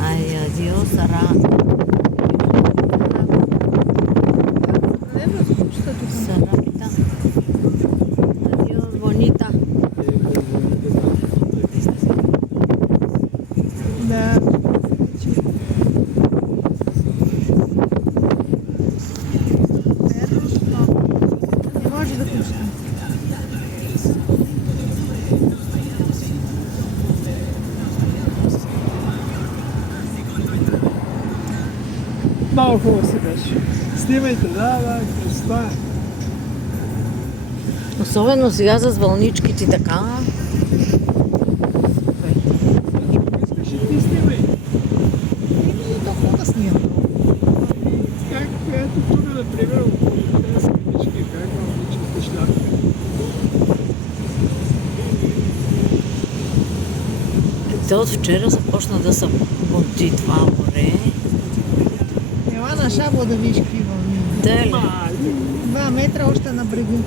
Ay, adiós, Sara. Sarapita. Adiós, bonita. Да. Не може да пуска. Много хубаво си беше. Снимайте, да, красота. Особено сега с вълничките така. Искаш и ти снимай. И толкова да снимам. Как, ето тук, например, около тези скамички, как вълничките шляпка. Те от вчера започна да се бунти това море. Ела на шабло да видиш какви вълни. Да ли? 2 метра още на брега.